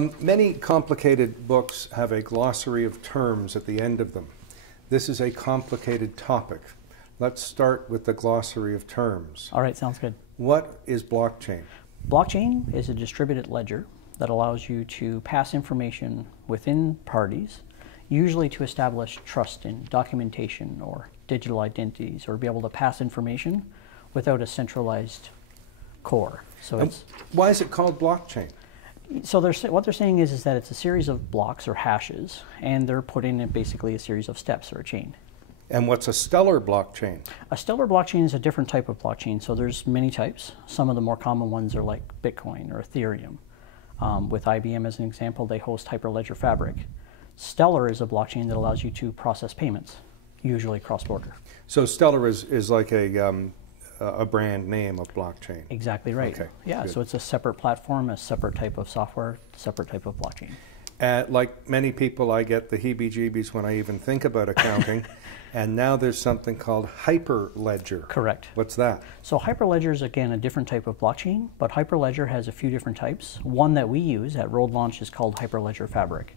Many complicated books have a glossary of terms at the end of them. This is a complicated topic. Let's start with the glossary of terms. All right, sounds good. What is blockchain? Blockchain is a distributed ledger that allows you to pass information within parties, usually to establish trust in documentation or digital identities, or be able to pass information without a centralized core. So why is it called blockchain? So what they're saying is that it's a series of blocks or hashes, and they're putting in basically a series of steps or a chain. And what's a stellar blockchain? A stellar blockchain is a different type of blockchain. So there's many types. Some of the more common ones are like Bitcoin or Ethereum. With IBM as an example, they host Hyperledger Fabric. Stellar is a blockchain that allows you to process payments, usually cross-border. So Stellar is like a brand name of blockchain. Exactly right. Okay, yeah, good. So it's a separate platform, a separate type of software, separate type of blockchain. Like many people, I get the heebie-jeebies when I even think about accounting. And now there's something called Hyperledger. Correct. What's that? So Hyperledger is, again, a different type of blockchain, but Hyperledger has a few different types. One that we use at RoadLaunch is called Hyperledger Fabric.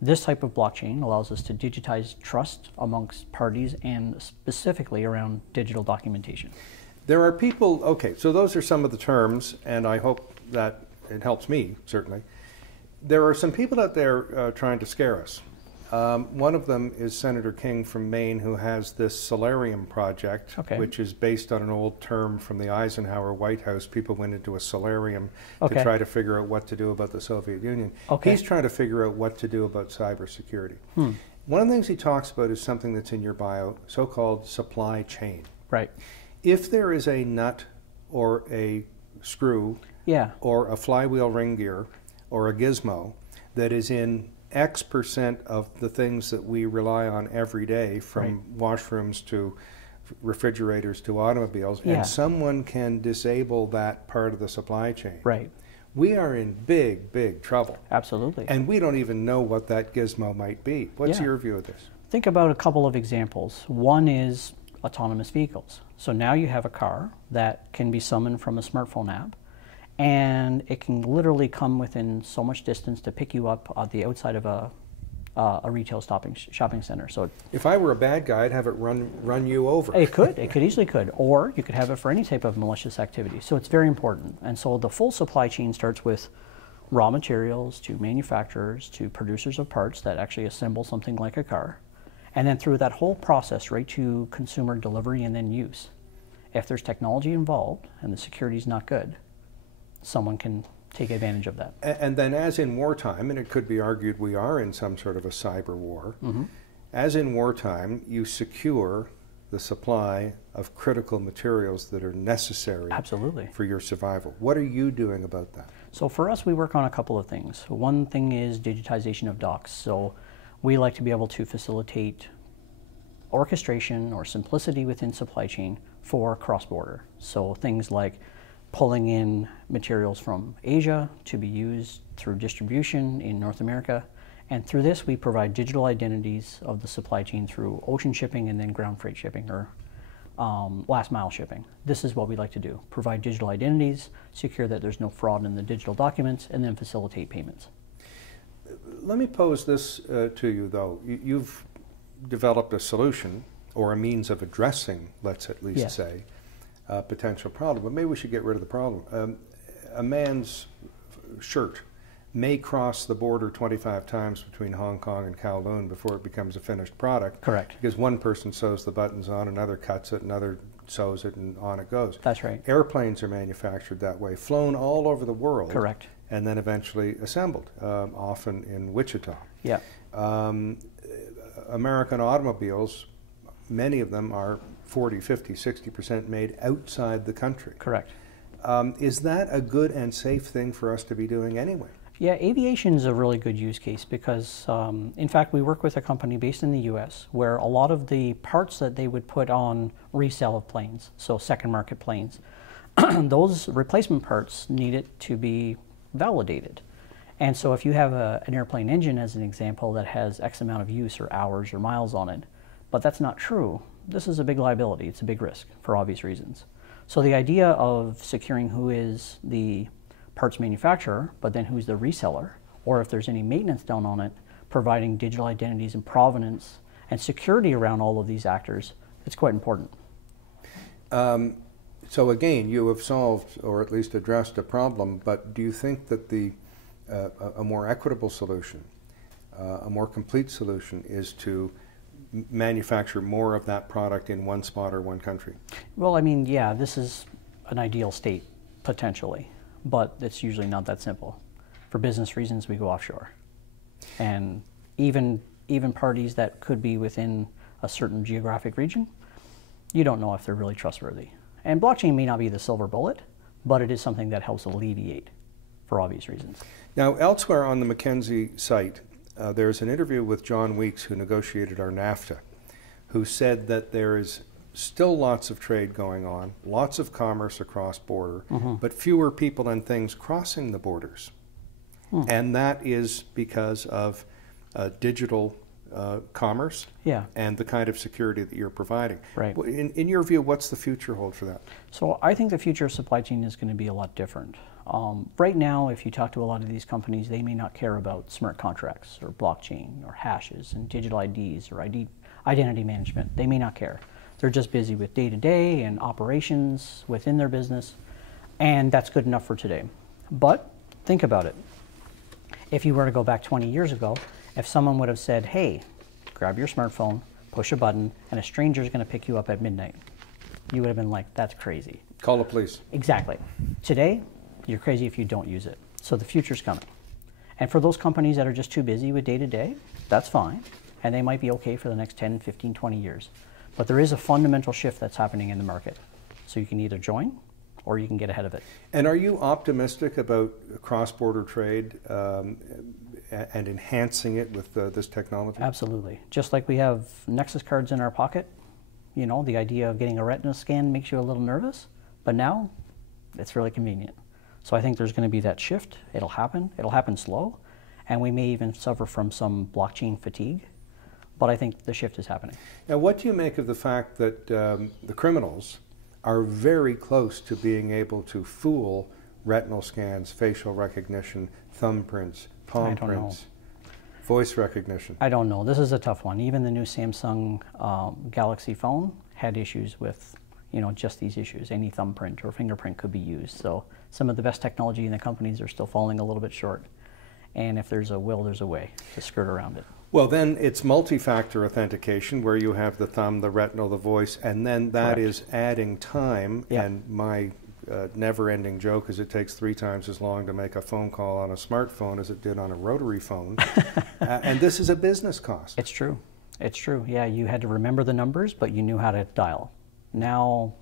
This type of blockchain allows us to digitize trust amongst parties and specifically around digital documentation. There are people, okay, so those are some of the terms, and I hope that it helps me, certainly. There are some people out there trying to scare us. One of them is Senator King from Maine, who has this solarium project, which is based on an old term from the Eisenhower White House. People went into a solarium to try to figure out what to do about the Soviet Union. He's trying to figure out what to do about cybersecurity. One of the things he talks about is something that's in your bio, so-called supply chain. Right. If there is a nut or a screw or a flywheel ring gear or a gizmo that is in X% of the things that we rely on every day, from washrooms to refrigerators to automobiles, and someone can disable that part of the supply chain. Right. We are in big, big trouble. Absolutely. And we don't even know what that gizmo might be. What's your view of this? Think about a couple of examples. One is autonomous vehicles. So now you have a car that can be summoned from a smartphone app, and it can literally come within so much distance to pick you up at the outside of a retail shopping center. So if I were a bad guy, I'd have it run you over. It easily could, or you could have it for any type of malicious activity. So it's very important. And so the full supply chain starts with raw materials to manufacturers to producers of parts that actually assemble something like a car, and then through that whole process right to consumer delivery and then use. If there's technology involved and the security is not good, someone can take advantage of that. And then, as in wartime, and it could be argued we are in some sort of a cyber war, as in wartime, you secure the supply of critical materials that are necessary for your survival. What are you doing about that? So for us, we work on a couple of things. One thing is digitization of docs. So we like to be able to facilitate orchestration or simplicity within supply chain for cross-border. So things like pulling in materials from Asia to be used through distribution in North America. And through this, we provide digital identities of the supply chain through ocean shipping and then ground freight shipping, or last mile shipping. This is what we like to do. Provide digital identities, secure that there's no fraud in the digital documents, and then facilitate payments. Let me pose this to you, though. You've developed a solution, or a means of addressing, let's at least say, a potential problem, but maybe we should get rid of the problem. A man's shirt may cross the border 25 times between Hong Kong and Kowloon before it becomes a finished product. Correct. Because one person sews the buttons on, another cuts it, another sews it, and on it goes. That's right. Airplanes are manufactured that way, flown all over the world. Correct. And then eventually assembled, often in Wichita. Yeah. American automobiles, many of them are 40, 50, 60% made outside the country. Correct. Is that a good and safe thing for us to be doing anyway? Yeah, aviation is a really good use case because, in fact, we work with a company based in the US where a lot of the parts that they would put on resale of planes, so second market planes, those replacement parts needed to be validated. And so if you have an airplane engine, as an example, that has X amount of use or hours or miles on it, but that's not true, this is a big liability. It's a big risk for obvious reasons. So the idea of securing who is the parts manufacturer, but then who's the reseller, or if there's any maintenance done on it, providing digital identities and provenance and security around all of these actors, it's quite important. So again, you have solved or at least addressed a problem, but do you think that a more equitable solution, a more complete solution is to manufacture more of that product in one spot or one country? Well, I mean, yeah, this is an ideal state, potentially, but it's usually not that simple. For business reasons, we go offshore. And even parties that could be within a certain geographic region, you don't know if they're really trustworthy. And blockchain may not be the silver bullet, but it is something that helps alleviate for obvious reasons. Now, elsewhere on the McKinsey site, there's an interview with John Weeks, who negotiated our NAFTA, who said that there is still lots of trade going on, lots of commerce across border, but fewer people and things crossing the borders. And that is because of digital commerce and the kind of security that you're providing. Right. In your view, what's the future hold for that? So I think the future of supply chain is going to be a lot different. Right now, if you talk to a lot of these companies, they may not care about smart contracts or blockchain or hashes and digital IDs or identity management. They may not care. They're just busy with day-to-day and operations within their business, and that's good enough for today. But think about it. If you were to go back 20 years ago, if someone would have said, hey, grab your smartphone, push a button, and a stranger is going to pick you up at midnight, you would have been like, that's crazy. Call the police. Exactly. Today, you're crazy if you don't use it. So the future's coming. And for those companies that are just too busy with day-to-day, that's fine. And they might be okay for the next 10, 15, 20 years. But there is a fundamental shift that's happening in the market. So you can either join or you can get ahead of it. And are you optimistic about cross-border trade and enhancing it with this technology? Absolutely. Just like we have Nexus cards in our pocket, you know, the idea of getting a retina scan makes you a little nervous, but now it's really convenient. So I think there's going to be that shift. It'll happen slow, and we may even suffer from some blockchain fatigue, but I think the shift is happening. Now, what do you make of the fact that the criminals are very close to being able to fool retinal scans, facial recognition, thumbprints, palm prints, voice recognition? I don't know. This is a tough one. Even the new Samsung Galaxy phone had issues with, you know, just these issues. Any thumbprint or fingerprint could be used. So some of the best technology in the companies are still falling a little bit short. And if there's a will, there's a way to skirt around it. Well, then it's multi-factor authentication where you have the thumb, the retinal, the voice, and then that is adding time. And my never-ending joke is it takes 3 times as long to make a phone call on a smartphone as it did on a rotary phone. And this is a business cost. It's true. It's true. Yeah, you had to remember the numbers, but you knew how to dial. Now,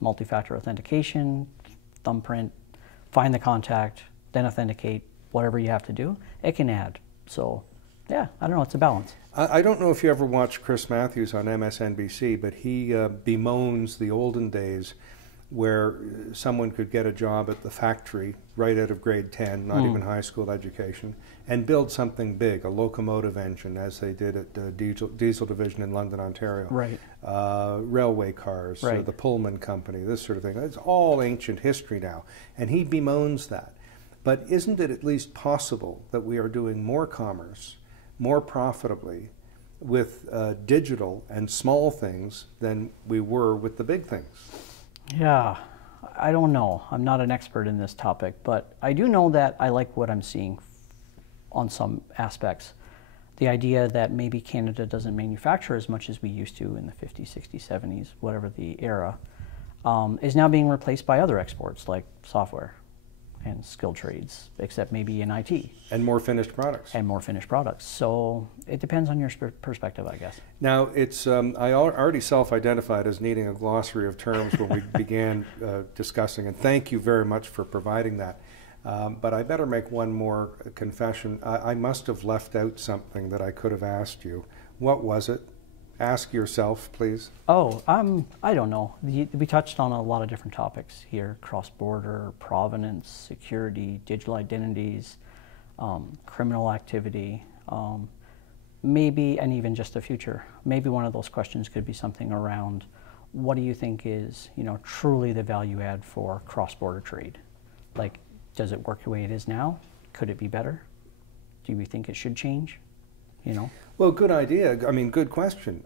multi-factor authentication, thumbprint, find the contact, then authenticate, whatever you have to do, it can add. So, yeah, I don't know, it's a balance. I don't know if you ever watched Chris Matthews on MSNBC, but he bemoans the olden days where someone could get a job at the factory right out of grade 10, not even high school education, and build something big, a locomotive engine, as they did at the diesel division in London, Ontario. Right. Railway cars, the Pullman Company, this sort of thing. It's all ancient history now, and he bemoans that. But isn't it at least possible that we are doing more commerce, more profitably, with digital and small things than we were with the big things? Yeah, I don't know. I'm not an expert in this topic, but I do know that I like what I'm seeing on some aspects. The idea that maybe Canada doesn't manufacture as much as we used to in the 50s, 60s, 70s, whatever the era, is now being replaced by other exports like software and skilled trades, except maybe in IT. And more finished products. And more finished products. So it depends on your perspective, I guess. Now, it's I already self-identified as needing a glossary of terms when we began discussing, and thank you very much for providing that. But I better make one more confession. I must have left out something that I could have asked you. What was it? Ask yourself, please. Oh, I don't know. We touched on a lot of different topics here: cross-border, provenance, security, digital identities, criminal activity, maybe, and even just the future. Maybe one of those questions could be something around, what do you think is, you know, truly the value add for cross-border trade? Like, does it work the way it is now? Could it be better? Do we think it should change? You know? Well, good idea. I mean, good question.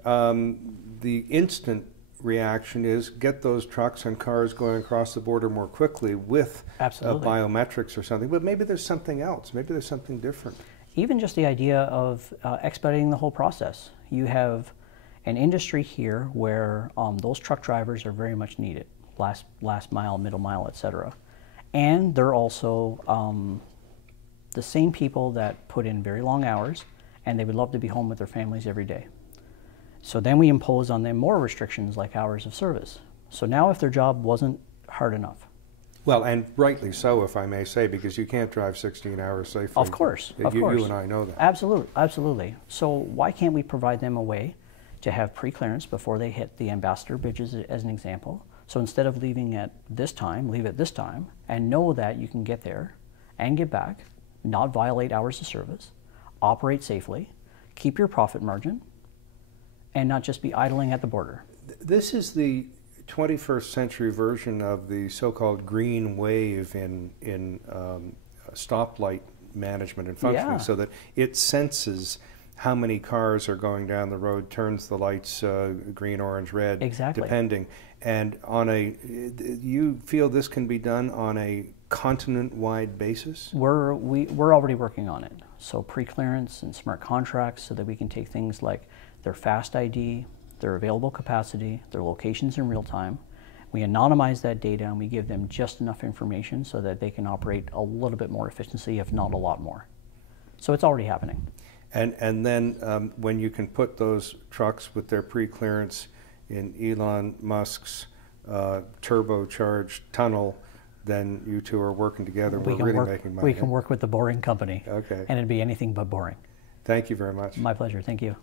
The instant reaction is get those trucks and cars going across the border more quickly with biometrics or something. But maybe there's something else. Maybe there's something different. Even just the idea of expediting the whole process. You have an industry here where those truck drivers are very much needed, last mile, middle mile, etc. And they're also the same people that put in very long hours, and they would love to be home with their families every day. So then we impose on them more restrictions like hours of service. So now if their job wasn't hard enough. Well, and rightly so, if I may say, because you can't drive 16 hours safely. Of course, of course. You and I know that. Absolutely, absolutely. So why can't we provide them a way to have pre-clearance before they hit the ambassador bridges, as an example? So instead of leaving at this time, leave at this time, and know that you can get there and get back, not violate hours of service, operate safely, keep your profit margin, and not just be idling at the border. This is the 21st century version of the so-called green wave in stoplight management and functioning, so that it senses how many cars are going down the road, turns the lights green, orange, red, depending. And on you feel this can be done on a continent-wide basis? We're already working on it. So pre-clearance and smart contracts, so that we can take things like their fast ID, their available capacity, their locations in real time. We anonymize that data and we give them just enough information so that they can operate a little bit more efficiency, if not a lot more. So it's already happening. And then when you can put those trucks with their pre-clearance in Elon Musk's turbocharged tunnel, then you two are working together. We're really making money. We can work with the boring company. Okay. And it'd be anything but boring. Thank you very much. My pleasure. Thank you.